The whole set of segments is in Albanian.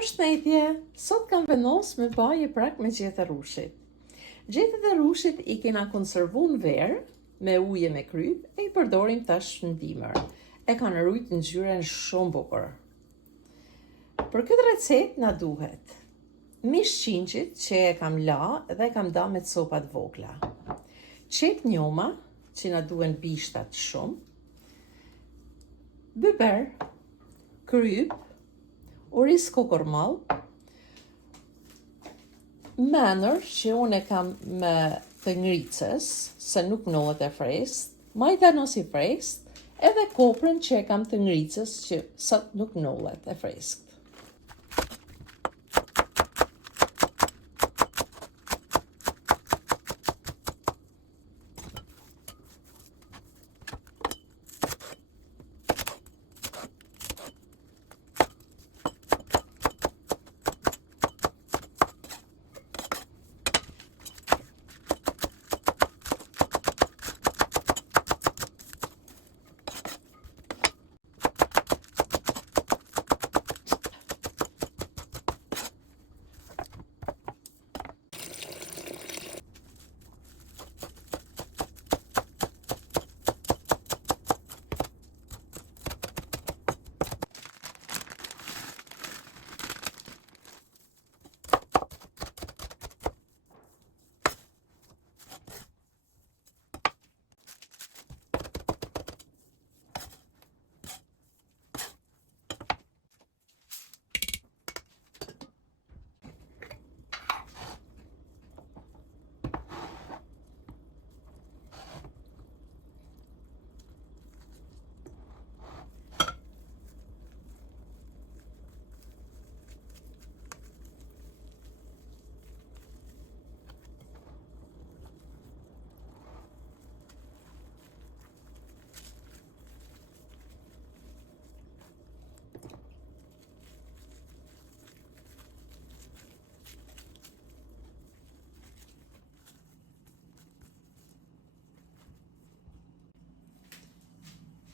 Përshëndetje, sot kam vendos me baje prak me gjethe rrushit. Gjethet e rrushit i kena konservu në verë, me uje me kryp, e i përdorim tash në dimër. E kanë rujt në ngjyrën shumë bukur. Për këtë recet na duhet mish qinqit që e kam la dhe kam da me copat vogla. Qep njoma që na duhen bishtat shumë, biber, kryp, oriz kokormall, menër që unë e kam me të ngricës, se nuk nollet e freskët, majdanos i freskët, edhe koprën që e kam të ngricës që sot nuk nollet e freskët.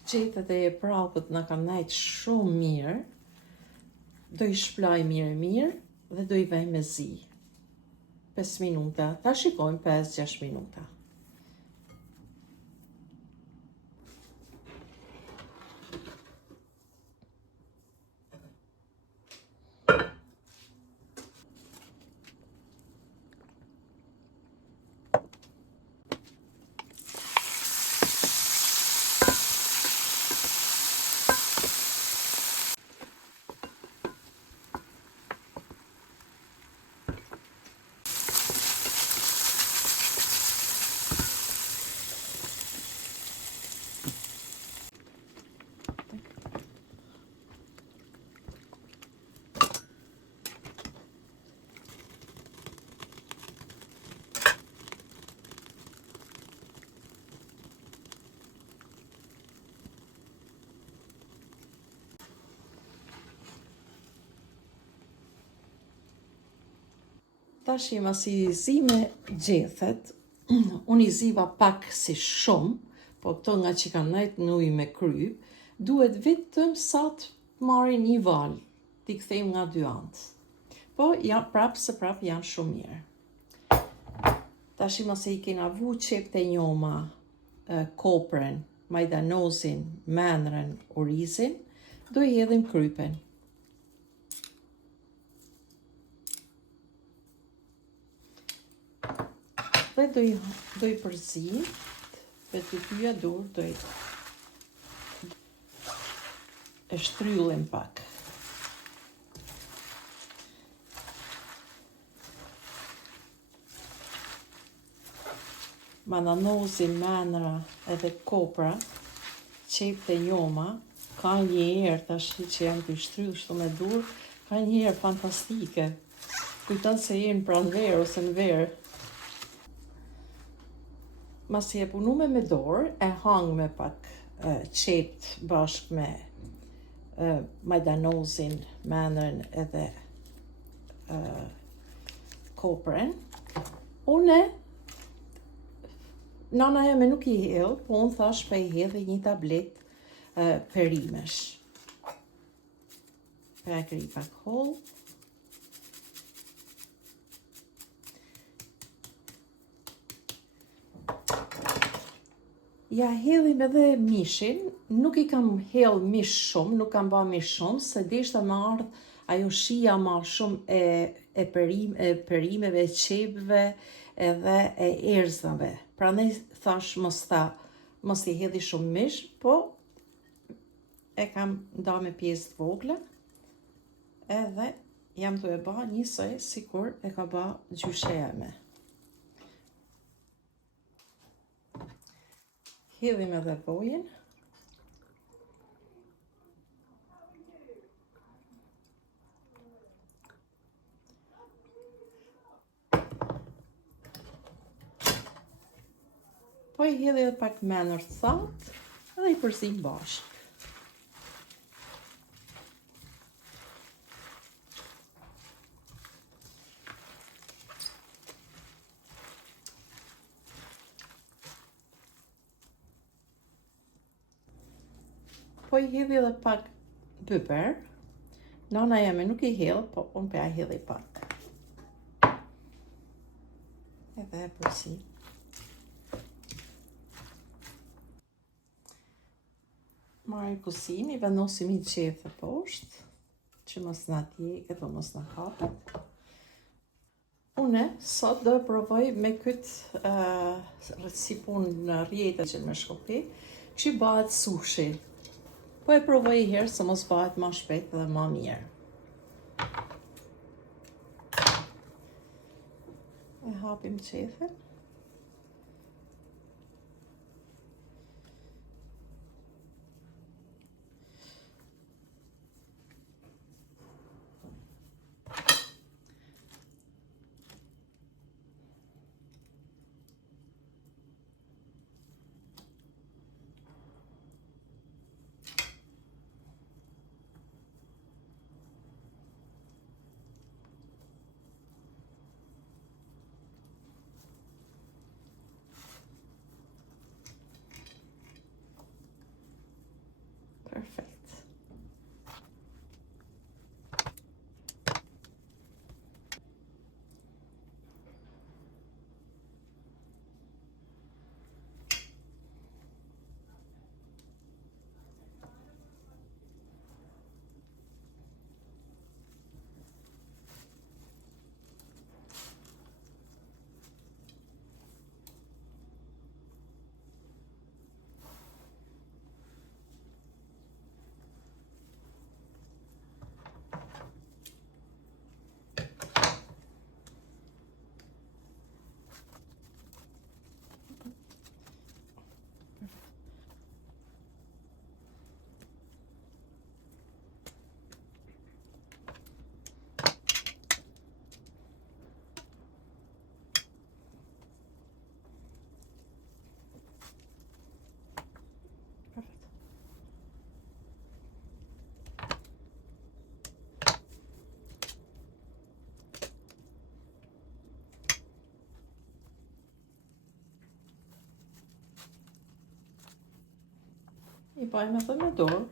Gjethet e prakut na kam nejt shumë mirë, do i shplaj mirë dhe do i vej me zi. 5 minuta, ta shikojmë 5-6 minuta. Tash masi i zi me gjethet, unë i ziva pak si shumë, po këto nga që kanë nejt në ujë me kryp, duhet vetëm sa të marrin një valë, t'i kthejmë nga 2 anë. Po prap janë shumë mirë. Tash masi i kena vu qepët e njoma, koprën, majdanozin, menrën, orizin, do i hedhim krypen. Dhe do i përzim, dhe të dyja dur do i e shtryllim pak. Mandanozin, menra edhe kopra, qepët e njoma, ka një herë tash që janë të shtryll shtu me dur, ka një herë fantastike. Kujton se jenë pranë verë ose në verë. Masi e punume me dorë, e hang me pak qepët bashkë me majdanozin, menrën edhe koprën. Une, nana jeme nuk i hedh, po unë thash pa i hedh një tablet perimesh. Pra e kri pak holl, Ja hedhim edhe mishin, nuk I kam hedh mish shumë, nuk kam ba mish shumë, se deshta më ardh ajo shia ma shumë e perimeve, e qepëve edhe e erëzave. Prandaj thash mos I hedhi shumë mish, po e kam nda me pjesë të vogla, edhe jam të e ba njësoj sikur e ka ba gjysheja me. Hedhim edhe bojën. Po I hedhi edhe pak menër të thatë edhe I përzim bashkë. Po I hedhi edhe pak biber. Nana jeme nuk I hedh, po unë pe a hedhi pak. Edhe e përzim. Marrim kusini, vendosim I qethë poshtë, që mos na tjekët o mos na hapet. Une sot do e provoj me këtë si punë në rjetë që me shkopi, që bëhet sushi. Po e provoj I herë se mos bëhet ma shpejt dhe ma mirë. E hapim qethën. Perfekt. I bajmë edhe me dorë.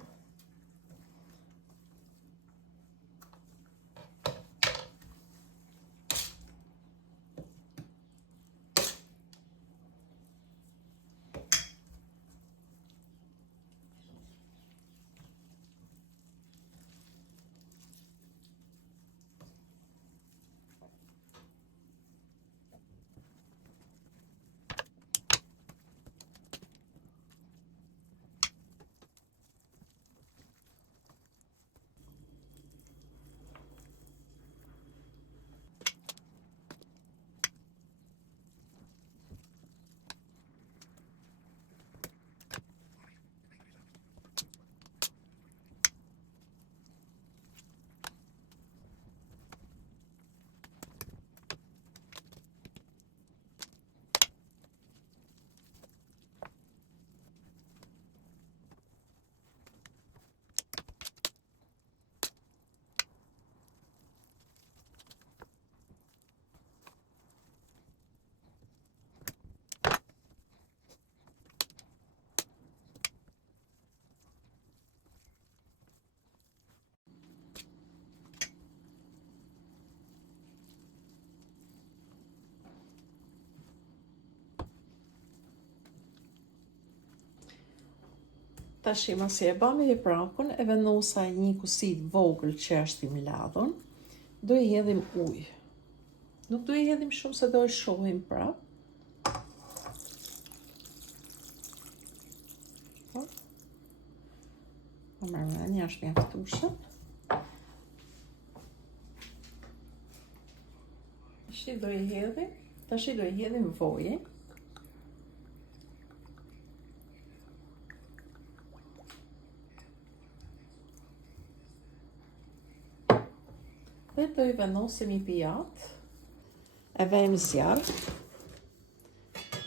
Tash masi e bami i prakun, e vendosa një kusit vogël që është i mladhun, do i hedhim ujë. Nuk do i hedhim shumë se do e shohim prap. Po mërmënia është mjaftueshëm. Tash do i hedhim vojën. Dhe do i vendosim i pijat. E vejmë zjarë.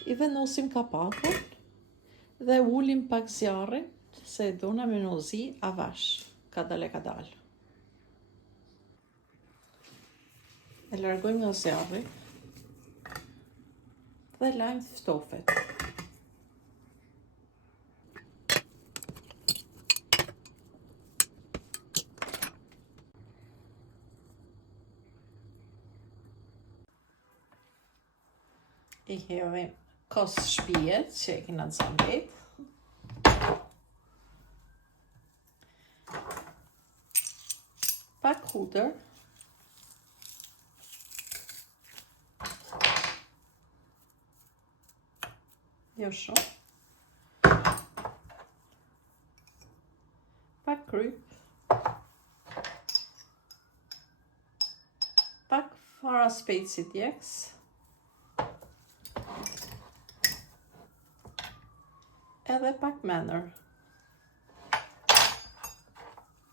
I vendosim kapakun dhe ulim pak zjarrin, se dona me nozi avash, kadal. E largojmë nga zjarri dhe lajmë ftofet. I hedhim kos shpijet që e kena zambet. Pak hudër. Jo shumë. Pak kryp. Pak fara speci djeks. Edhe pak menër.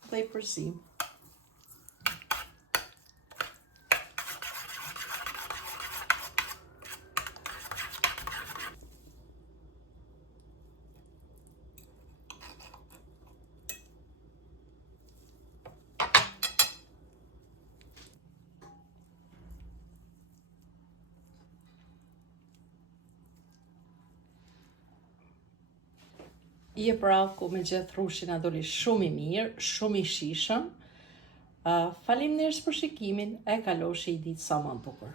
Dhe i përzim. I e praku me gjithë rushin a doli shumë i mirë, shumë i shishëm. Faleminderit për shikimin, e kaloshi i ditë sa më bukur.